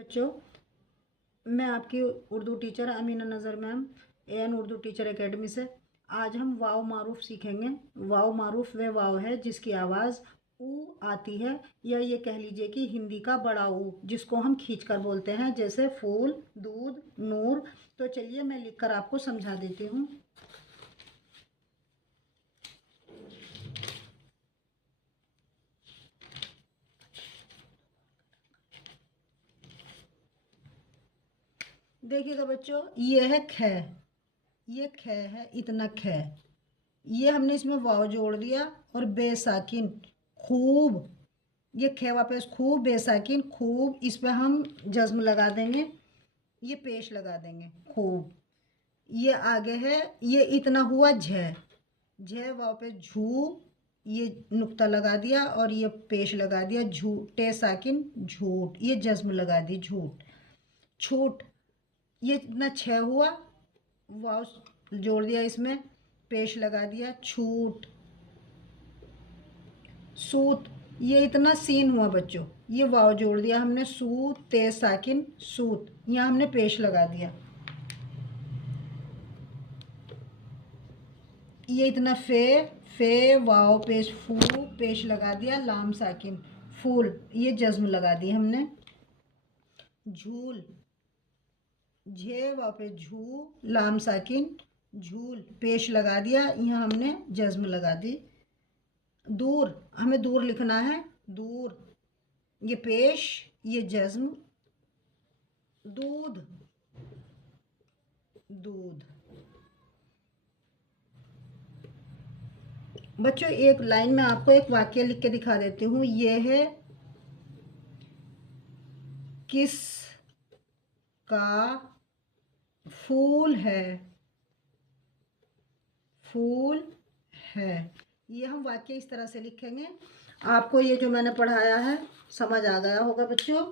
बच्चों, मैं आपकी Urdu teacher Amina Nazar ma'am an Urdu teacher academy से। आज हम वाव मारूफ सीखेंगे। वाव मारूफ वह वाव है जिसकी आवाज़ ऊ आती है, या ये कह लीजिए कि हिंदी का बड़ा ऊ, जिसको हम खींचकर बोलते हैं, जैसे फूल, दूध, नूर। तो चलिए मैं लिखकर आपको समझा देती हूँ। देखिएगा बच्चों, ये है ख, ये ख है, इतना ख। ये हमने इसमें वाव जोड़ दिया और बेसाकिन खूब, ये खे वापस खूब, बेसाकिन खूब, इस पे हम जज्म लगा देंगे, ये पेश लगा देंगे खूब। ये आगे है, ये इतना हुआ झ, झ वापस झू, ये नुक्ता लगा दिया और ये पेश लगा दिया झूठ, टे साकिन झूठ, ये जज्म लगा दी झूठ। छूट, ये इतना छ हुआ, वाव जोड़ दिया, इसमें पेश लगा दिया छूट। सूत, ये इतना सीन हुआ बच्चों, ये वाव जोड़ दिया हमने, सूत, ते साकिन सूत, यहाँ हमने पेश लगा दिया। ये इतना फे वाव पेश फू, पेश लगा दिया, लाम साकिन फूल, ये जज्म लगा दी हमने। झूल, झे वाव पे झू, लाम साकिन झूल, पेश लगा दिया, यहाँ हमने जज्म लगा दी। दूर, हमें दूर लिखना है, दूर, ये पेश, ये जज्म। दूध, दूध। बच्चों एक लाइन में आपको एक वाक्य लिख के दिखा देती हूँ। ये है किस का फूल है, फूल है। ये हम वाक्य इस तरह से लिखेंगे। आपको ये जो मैंने पढ़ाया है समझ आ गया होगा बच्चों।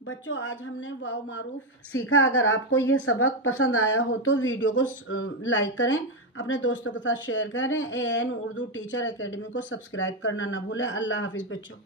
बच्चों आज हमने वाव मारूफ सीखा। अगर आपको ये सबक पसंद आया हो तो वीडियो को लाइक करें, अपने दोस्तों के साथ शेयर करें। एन उर्दू टीचर एकेडमी को सब्सक्राइब करना ना भूलें। अल्लाह हाफिज़ बच्चों।